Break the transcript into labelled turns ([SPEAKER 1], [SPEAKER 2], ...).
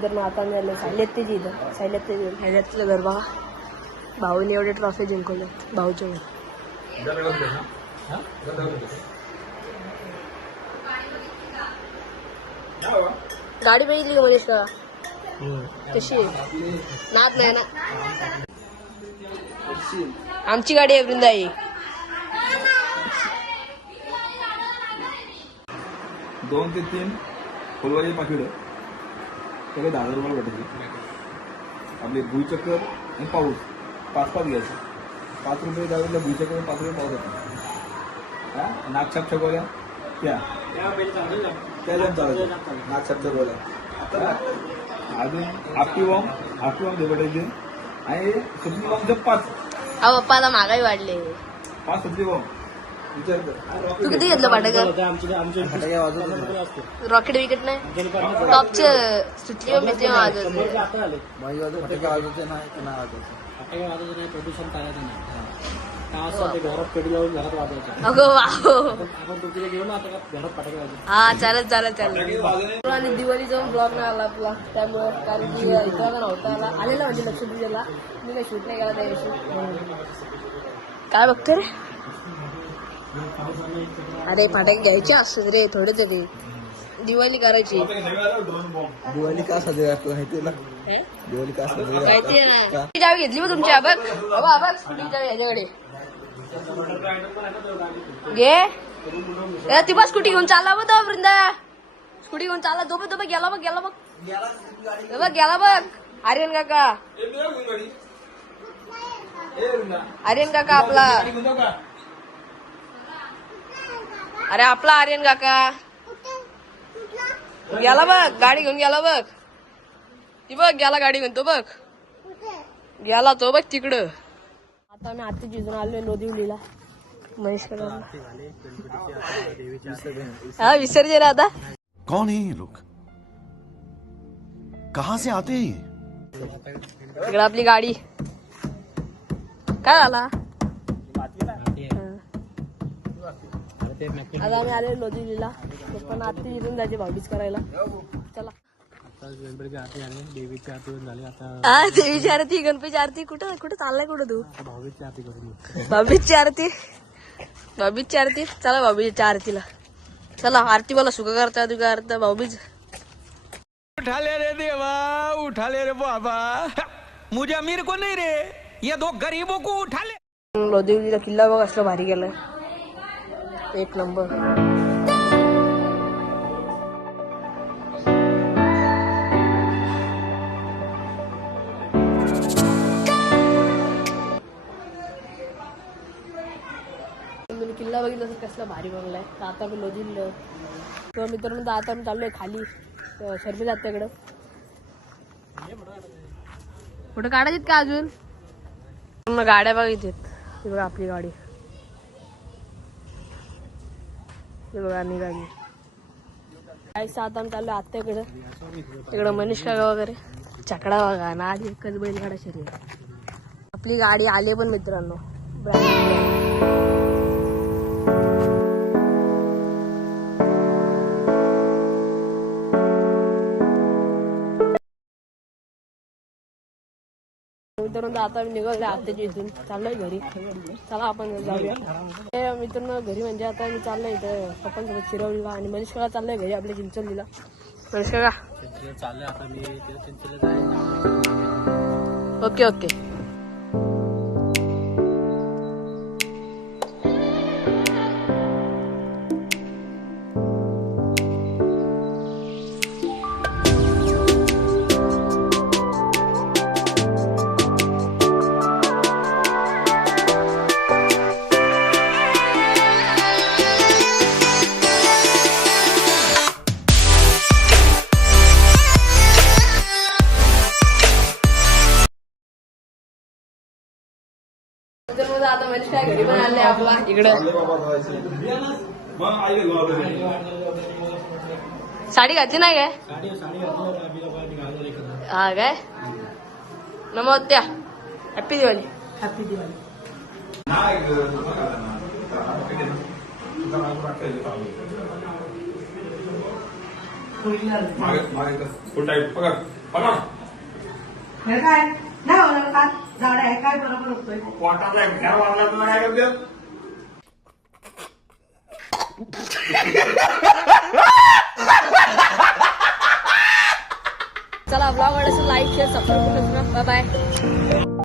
[SPEAKER 1] आता मी आलो सायलेत्तेची इथं सायलेत्तेची सायलेत्तेचं घर बघा भाऊने एवढे ट्रॉफी जिंकवले भाऊच्या घरी गाडी बघितली का मनीष का कशी आहे? नाद नाही ना? आमची गाडी आहे वृंदाई.
[SPEAKER 2] दोन ते तीन फुलवाची पाकिट. सगळे दहा हजार रुपयाला भेटायचे आपले भुईचक्कर आणि पाऊस. पाच पाच घ्यायचे. पाच रुपये द्यावे भुईचक्कर आणि पाच रुपये पाऊस येतो. हा? नागछाप छकवल्या त्या. त्या जाम चालायच्या नागछाप छकवल्या अजून आपटी बॉम्ब आपटी बॉम्ब भेटायचे आणि सुटली बॉम्बचे पाच.
[SPEAKER 1] अहो पप्पाला महागाई वाढले.
[SPEAKER 2] पाच सुटली कर
[SPEAKER 1] तू किती घेतलं
[SPEAKER 2] वाजवत
[SPEAKER 1] रॉकेट विकेट नाही? टॉपचे सुटली हो. अगो हा चालत चालत चालत आणि दिवाळी जाऊन ब्लॉग नाही आला आपला. त्यामुळे कारण की इथं नव्हता आला आलेला म्हणजे लक्ष दिलेला मी काही शूट नाही केला त्या दिवशी काय बघते रे? अरे फटाके घ्यायचे असतात रे थोडेच होते दिवाळी करायची.
[SPEAKER 3] दिवाळी का साजरी करतो माहिती ना? दिवाळी का साजरी
[SPEAKER 1] माहिती चावी घेतली मग तुमची बघ बाबा बघ स्कूटी चावी याच्याकडे घे. ए, ती बघ स्कूटी घेऊन चालला बघ तो वृंदा. स्कूटी घेऊन चालला. तो बघ तो बघ गेला बघ गेला बघ. बघ गेला बघ. आर्यन काका. आर्यन काका आपला. अरे आपला आर्यन काका. गेला बघ गाडी घेऊन गेला बघ. ती बघ गेला गाडी घेऊन तो बघ. गेला तो बघ तिकडं. आता मी आत्ता जिजून आलोय लोदिवलीला. महेश हा विसर्जन आता.
[SPEAKER 4] कौन है ये लोग? कहां से आते हैं
[SPEAKER 1] तिकडे आपली गाडी. काय झाला? आता आम्ही आलोय लोदिवलीला पण आत्ता जिजून जायचे भाऊबीज करायला. चला.
[SPEAKER 5] गणपतीची आरती आणि देवीची आरती पण झाली. आता
[SPEAKER 1] देवीची आरती गणपतीची आरती. कुठं कुठं चाललाय कुठं तू?
[SPEAKER 5] भाऊबीजची आरती करून
[SPEAKER 1] भाऊबीजची आरती? भाऊबीजची आरती? चला भाऊबीजच्या आरतीला. चला आरती मला सुख करता तू करता भाऊबीज.
[SPEAKER 6] उठा ले रे देवा उठा ले रे बाबा. मुझे अमीर को नहीं रे. ये दो गरीबों को उठा ले
[SPEAKER 1] लोदेवीला किल्ला बघ असलं भारी गेलाय. एक नंबर. किल्ला बघितला तर कसला भारी बनलाय तर आता मी लोदिल तर मित्रांनो तर आता मी चाललोय खाली. शर्मी जात्याकडं कुठं काढायचे का अजून? गाड्या बघितलेत. बघा आपली गाडी. ही बघा निघाली काय सात आम्ही चाललो आत्याकडं तिकडं मनीष काका वगैरे. चकडा बघा ना आधी एकच बैलगाडा शरीर आपली गाडी आली पण मित्रांनो. मित्रांनो आता मी निघाले आत्याच्या इथून. चाललोय घरी. चला आपण जाऊया. हे मित्रांनो घरी म्हणजे आता मी चाललोय इथं पप्पांसोबत शिरवलीला आणि मनीष काका चाललोय घरी आपल्या चिंचोलीला. मनीष काका
[SPEAKER 5] चाललंय आता मी
[SPEAKER 1] ओके ओके. मित्रांनो, आता मनीष काय घरी पण आले आपला. इकडं. साडी घातली नाही काय? हा काय? नमोत्या हॅपी दिवाळी हॅपी दिवाळी
[SPEAKER 7] काय नाही होणार का? झाड आहे काय बरोबर होतोय?
[SPEAKER 2] पोटातला एक घ्या मारला तर करते
[SPEAKER 1] चला ब्लॉग आवडला लाईक शेअर सबस्क्राईब करा बाय बाय